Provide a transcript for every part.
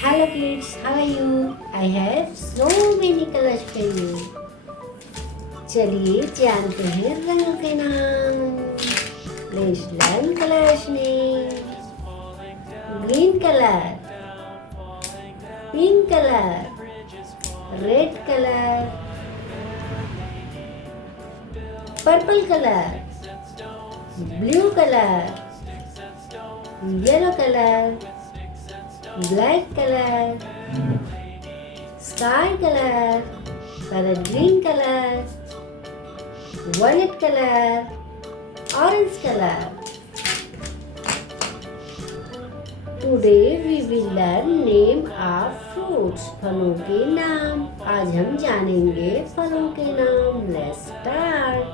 Hello kids, how are you? I have so many colors for you. चलिए जानते हैं रंगों के नाम. Let's learn colors name. Green color, pink color, red color, purple color, blue color, yellow color, black color, sky color, parrot green color, violet color, orange color. Today we will learn name of fruits. फलों के नाम. आज हम जानेंगे फलों के नाम. Let's start.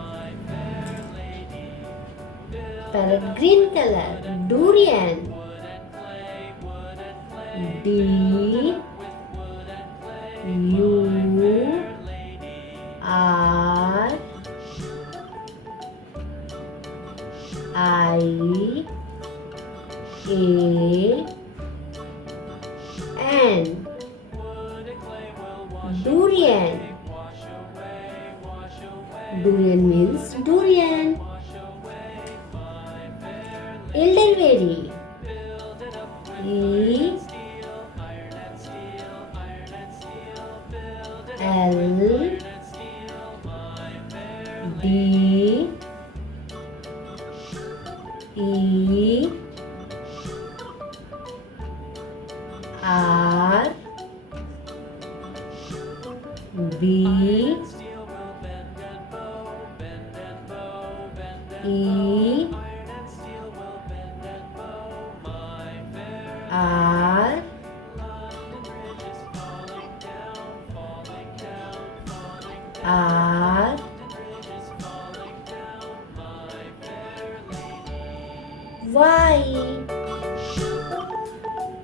Parrot green color, durian. D U R I A N Durian. Durian means durian. Elderberry. E L D E R B E R R Y.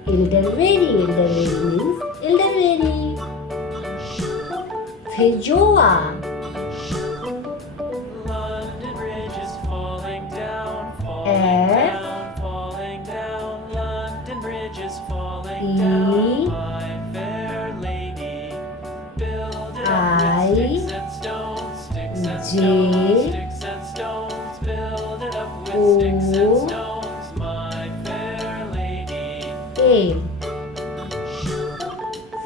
Elderberry. Elderberry means elderberry. Feijoa. London Bridge is falling down, F falling down. London Bridge is falling E down. My fair lady, build it up with sticks and stones, sticks and stones, sticks and stones. Build it up with sticks and stones, my fair lady. A.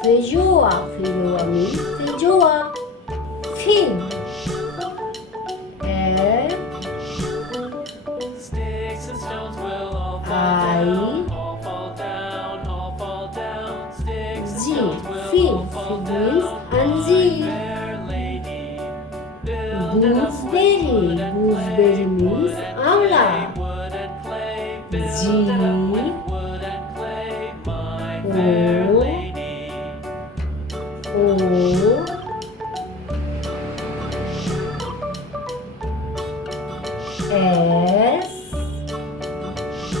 Feijoa. Feijoa means feijoa. Fig. F Sticks and stones will all fall I down, all fall down, all fall down. Sticks and G. stones will Fig. all fall Fig means down. anjeer. Fair lady, build it up with Gooseberry. wood and Gooseberry clay, means wood and amla. clay, wood and clay. Build G. it up with wood and clay, my fair O. lady. O. S.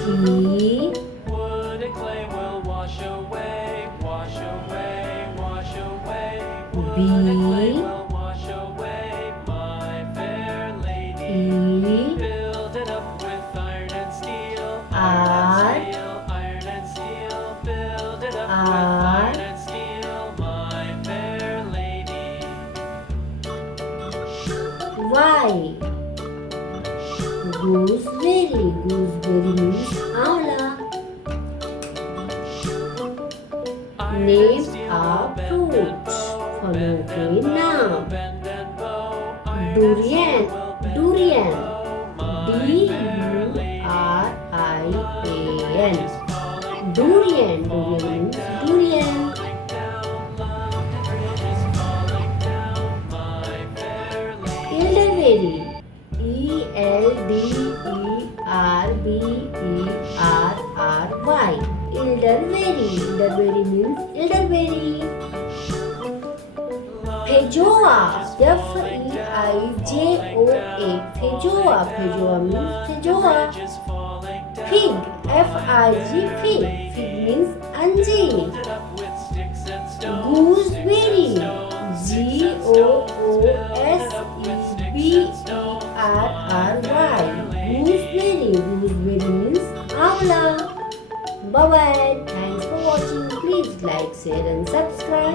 E. Wood and clay will wash away, wash away, wash away. Wood B. and clay will wash away, my fair lady. E. Build it up with iron and steel, R. iron and steel, iron and steel. Build it up R. with iron and steel, my fair lady. Y. Gooseberry. Gooseberry means amla. Iron Name and steel, of bend and fruits. bow, फलों bend के and bow, नाम. bend and bow. Iron and Durian. steel will bend Durian. and bow, my D fair U lady. R I A N. Durian. Durian means durian. Elderberry. E L D E R B E R R Y. Elderberry. Elderberry means elderberry. Feijoa. F E I J O A. Feijoa. Feijoa means feijoa. Fig. F I G. Fig. Fig means anjeer. Gooseberry. G O O S E B E R R Y. Gooseberry. Gooseberry means amla. Bye bye. Thanks for watching. Please Please like, share and subscribe.